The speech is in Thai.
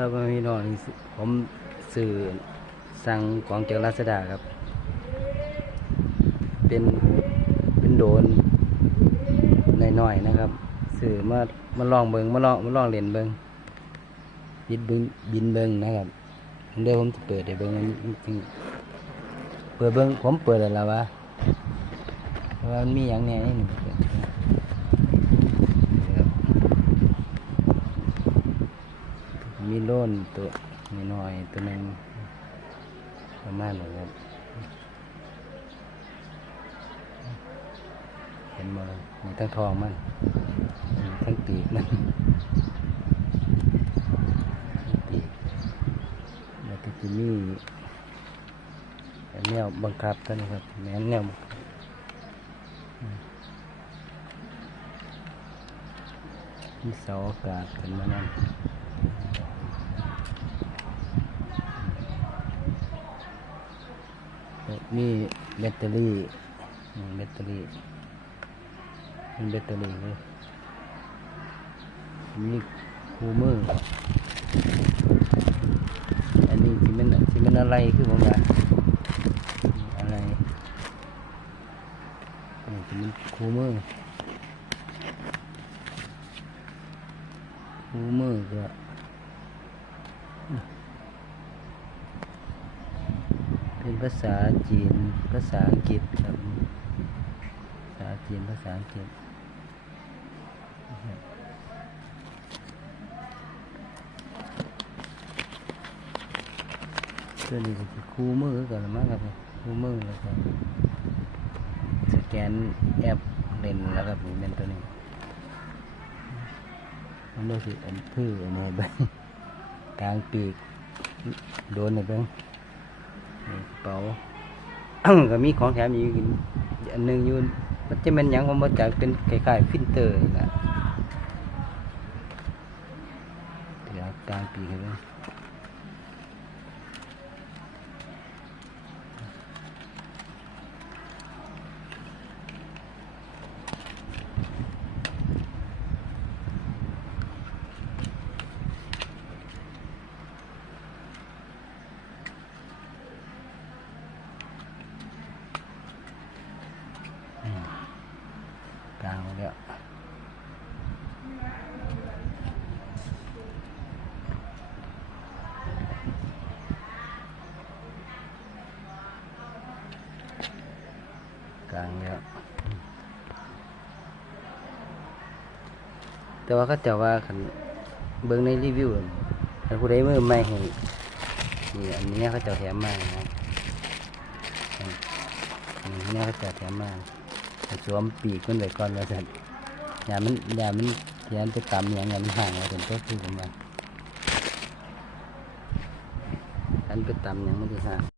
ครับพี่น้องผมสื่อสั่งของจากลาซาด้าครับ เป็นเป็นโดนหน่อยๆนะครับสื่อมามาลองเบิงมาลองมาลองเล่นเบิงบินบินบินเบิงนะครับเดี๋ยวผมจะเปิดเบิงมันจริงเปิดเบิงผมเปิดแล้วล่ะวะเพราะว่ามันมีอย่างแหน่นี่เปิดครับมีโล่ นตัวน้อยตัวหนึ่งประมาณนี้ครับเห็นบ่มีทั้งทองมันมีทั้งปีกมันปีกแล้วก็จะมีแนวบังคับตัวนี้ครับแนวแนวมีเสาอากาศขึ้นมานั่นแล้ว มีแบตเตอรี่แบตเตอรี่เป็นแบตเตอรี่เลยมีคูเมอร์อันนี้ที่มันที่มันอะไรคือผมว่าอะไรอันนี้ที่มันคูเมอร์คูเมอร์ก็ เป็นภาษาจีน ภาษาอังกฤษครับ ภาษาจีน ภาษาอังกฤษ ตัวนี้ก็คือคู่มือกันละมั้งครับคู่มือแล้วก็สแกนแอปเล่นแล้วก็ผมเป็นตัวนี้มันรู้สึกอันพื้ออันนี้เบ้างกลางปีกโดนในเบ้าง กระเป๋าก็มีของแถมอยู่อันหนึ่งอยู่มันจะเป็นอย่างผมมาจากเป็นคล้ายๆฟิลเตอร์นี่แหละเดี๋ยวกลางปีกเลยกลางแล้ว กลางแล้ว แต่ว่าเขาเจะว่าคันเบิ่งในรีวิวคันผู้ใดเมื่อใหม่ให้นี่อันนี้เขาจะแถมมานะอันนี้เขาจะแถมมาสวมปีกมันไว้ก่อนว่าซั่นอย่ามันอย่ามันอย่ามันจะกำอย่างอย่ามันห่างไว้เป็นตัวคือผมว่าอันไปตำอย่างมันจะห่าง